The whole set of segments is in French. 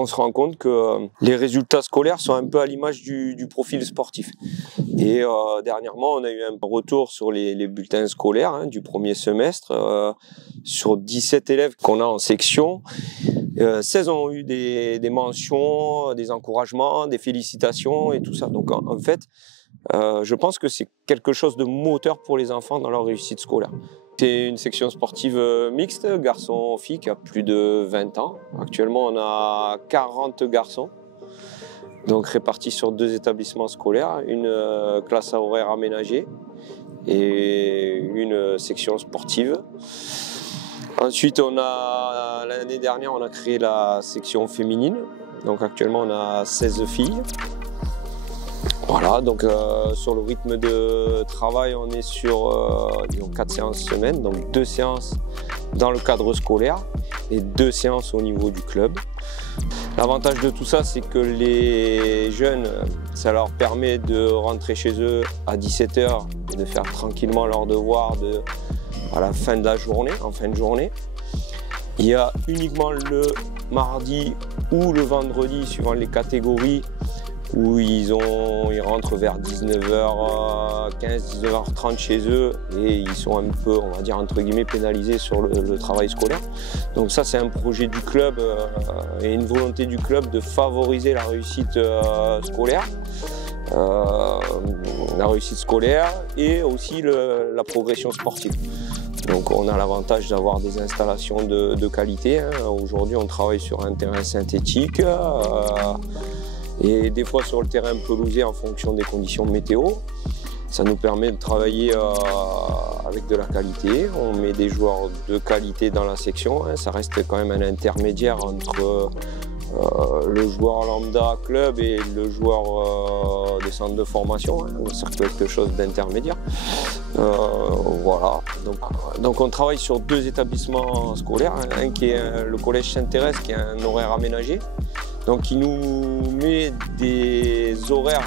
on se rend compte que les résultats scolaires sont un peu à l'image du profil sportif. Et dernièrement, on a eu un retour sur les bulletins scolaires du premier semestre. Sur 17 élèves qu'on a en section, 16 ont eu des mentions, des encouragements, des félicitations et tout ça. Donc en fait, je pense que c'est quelque chose de moteur pour les enfants dans leur réussite scolaire. C'est une section sportive mixte, garçons-filles, qui a plus de 20 ans. Actuellement, on a 40 garçons, donc répartis sur 2 établissements scolaires, une classe à horaire aménagé et une section sportive. Ensuite, l'année dernière, on a créé la section féminine. Donc actuellement, on a 16 filles. Voilà, donc sur le rythme de travail, on est sur 4 séances semaine, donc 2 séances dans le cadre scolaire et 2 séances au niveau du club. L'avantage de tout ça, c'est que les jeunes, ça leur permet de rentrer chez eux à 17 h et de faire tranquillement leurs devoirs à la fin de la journée, en fin de journée. Il y a uniquement le mardi ou le vendredi, suivant les catégories, où ils rentrent vers 19h15, 19h30 chez eux et ils sont un peu, on va dire, entre guillemets, pénalisés sur le travail scolaire. Donc ça, c'est un projet du club et une volonté du club de favoriser la réussite scolaire. La réussite scolaire et aussi la progression sportive. Donc on a l'avantage d'avoir des installations de qualité. Aujourd'hui, on travaille sur un terrain synthétique et des fois sur le terrain pelousé en fonction des conditions météo. Ça nous permet de travailler avec de la qualité. On met des joueurs de qualité dans la section. Ça reste quand même un intermédiaire entre le joueur lambda club et le joueur des centres de formation. C'est quelque chose d'intermédiaire. Voilà. Donc on travaille sur 2 établissements scolaires. Un qui est le collège Sainte-Thérèse, qui a un horaire aménagé. Donc qui nous met des horaires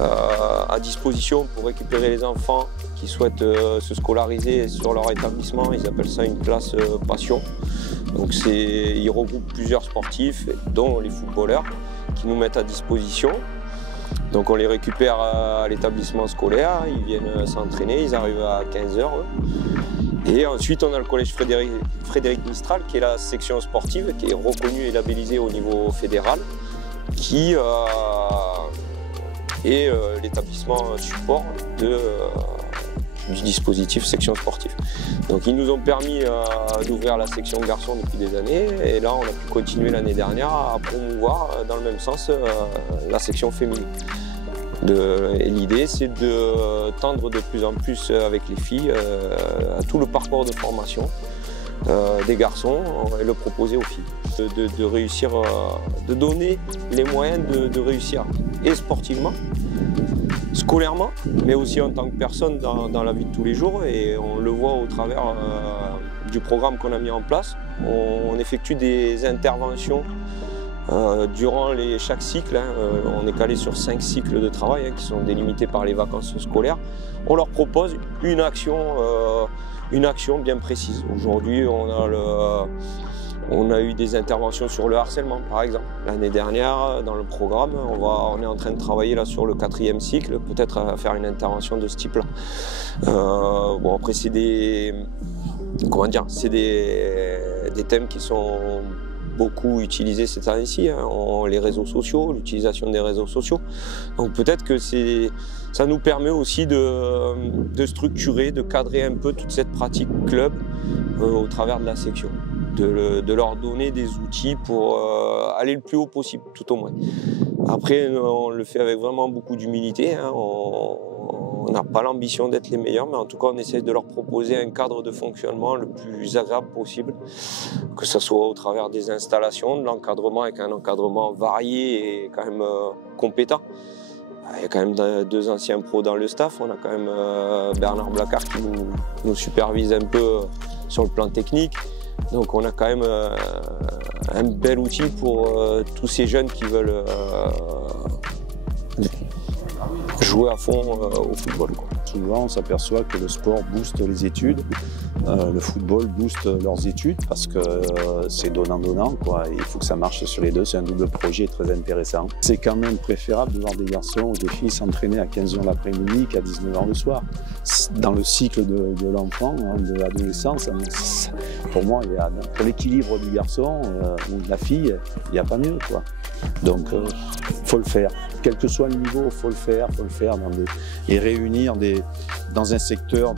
à disposition pour récupérer les enfants qui souhaitent se scolariser sur leur établissement. Ils appellent ça une classe passion. Donc ils regroupent plusieurs sportifs, dont les footballeurs, qui nous mettent à disposition. Donc on les récupère à l'établissement scolaire, ils viennent s'entraîner, ils arrivent à 15 h. Et ensuite on a le collège Frédéric Mistral, qui est la section sportive, qui est reconnue et labellisée au niveau fédéral, qui est l'établissement support du dispositif section sportive. Donc ils nous ont permis d'ouvrir la section garçons depuis des années, et là on a pu continuer l'année dernière à promouvoir dans le même sens la section féminine. Et l'idée, c'est de tendre de plus en plus avec les filles à tout le parcours de formation des garçons et le proposer aux filles. De réussir, de donner les moyens de réussir et sportivement, scolairement, mais aussi en tant que personne dans la vie de tous les jours. Et on le voit au travers du programme qu'on a mis en place. On effectue des interventions durant chaque cycle. On est calé sur 5 cycles de travail qui sont délimités par les vacances scolaires. On leur propose une action bien précise. Aujourd'hui, on a eu des interventions sur le harcèlement, par exemple. L'année dernière, dans le programme, on est en train de travailler là sur le 4e cycle, peut-être à faire une intervention de ce type-là. Bon, après, c'est des thèmes qui sont beaucoup utilisés ces années-ci, les réseaux sociaux, l'utilisation des réseaux sociaux. Donc peut-être que ça nous permet aussi de structurer, de cadrer un peu toute cette pratique club au travers de la section. De leur donner des outils pour aller le plus haut possible, tout au moins. Après, on le fait avec vraiment beaucoup d'humilité. On n'a pas l'ambition d'être les meilleurs, mais en tout cas, on essaie de leur proposer un cadre de fonctionnement le plus agréable possible, que ce soit au travers des installations, de l'encadrement, avec un encadrement varié et quand même compétent. Il y a quand même 2 anciens pros dans le staff. On a quand même Bernard Blacard qui nous supervise un peu sur le plan technique. Donc on a quand même un bel outil pour tous ces jeunes qui veulent jouer à fond au football, quoi. Souvent, on s'aperçoit que le sport booste les études, le football booste leurs études parce que c'est donnant-donnant, quoi. Il faut que ça marche sur les deux, c'est un double projet très intéressant. C'est quand même préférable de voir des garçons ou des filles s'entraîner à 15h l'après-midi qu'à 19h le soir. Dans le cycle de l'enfant, de l'adolescence, pour moi, pour l'équilibre du garçon ou de la fille, il n'y a pas mieux, quoi. Donc, faut le faire. Quel que soit le niveau, il faut le faire et réunir dans un secteur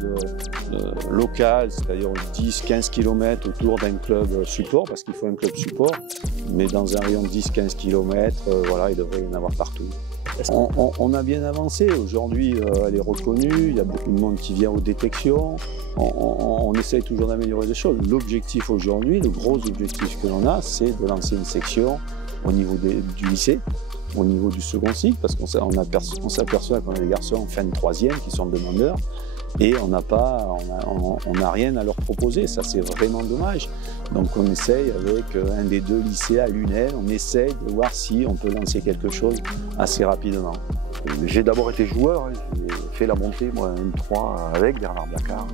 local, c'est-à-dire 10-15 km autour d'un club support, parce qu'il faut un club support, mais dans un rayon de 10-15 km, voilà, il devrait y en avoir partout. On a bien avancé, aujourd'hui elle est reconnue, il y a beaucoup de monde qui vient aux détections, on essaye toujours d'améliorer les choses. L'objectif aujourd'hui, le gros objectif que l'on a, c'est de lancer une section au niveau du lycée, au niveau du second cycle, parce qu'on s'aperçoit qu'on a des garçons en fin de troisième qui sont demandeurs et on n'a rien à leur proposer, ça c'est vraiment dommage. Donc on essaye avec un des deux lycées à Lunel, on essaye de voir si on peut lancer quelque chose assez rapidement. J'ai d'abord été joueur, j'ai fait la montée moi M3 avec Bernard Blacard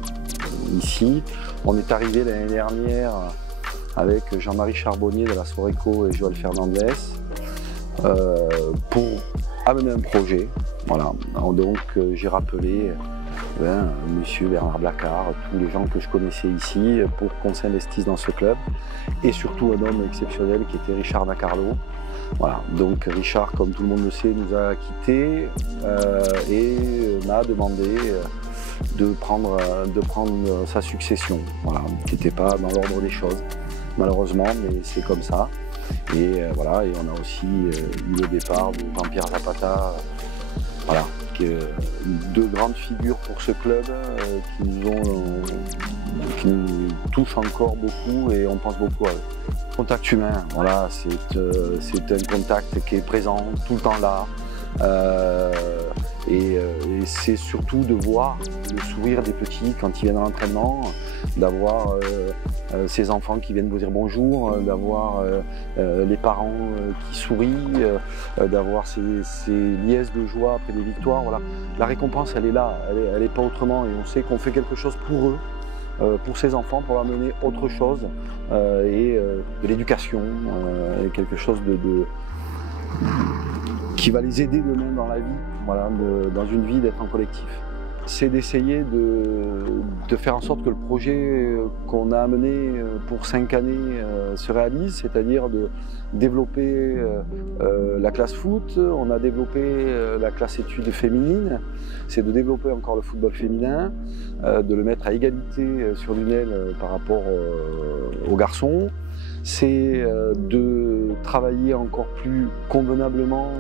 ici. On est arrivé l'année dernière avec Jean-Marie Charbonnier de la Soreco et Joël Fernandez pour amener un projet. Voilà. Donc j'ai rappelé monsieur Bernard Blacard, tous les gens que je connaissais ici pour qu'on s'investisse dans ce club et surtout un homme exceptionnel qui était Richard Nacarlo. Voilà. Donc Richard, comme tout le monde le sait, nous a quittés et m'a demandé de prendre sa succession, voilà, qui n'était pas dans l'ordre des choses. Malheureusement, mais c'est comme ça. Et voilà, et on a aussi eu le départ de Jean-Pierre Zapata, voilà, qui est deux grandes figures pour ce club qui nous touchent encore beaucoup et on pense beaucoup à eux. Contact humain, voilà, c'est un contact qui est présent tout le temps là. Et c'est surtout de voir le sourire des petits quand ils viennent à l'entraînement, d'avoir ces enfants qui viennent vous dire bonjour, d'avoir les parents qui sourient, d'avoir ces liesses de joie après des victoires. Voilà. La récompense, elle est là, elle est pas autrement et on sait qu'on fait quelque chose pour eux. Pour ces enfants, pour leur amener autre chose et de l'éducation, et quelque chose qui va les aider demain dans la vie, voilà, dans une vie d'être en collectif. C'est d'essayer de faire en sorte que le projet qu'on a amené pour 5 années se réalise, c'est-à-dire de développer la classe foot, on a développé la classe études féminines, c'est de développer encore le football féminin, de le mettre à égalité sur Lunel par rapport aux garçons. C'est de travailler encore plus convenablement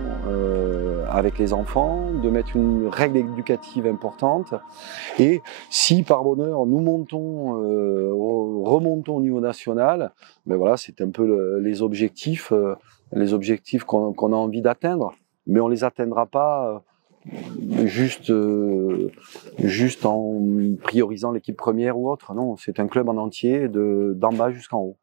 avec les enfants, de mettre une règle éducative importante. Et si par bonheur nous remontons au niveau national, ben voilà, c'est un peu les objectifs qu'on a envie d'atteindre. Mais on les atteindra pas juste en priorisant l'équipe première ou autre. Non, c'est un club en entier, d'en bas jusqu'en haut.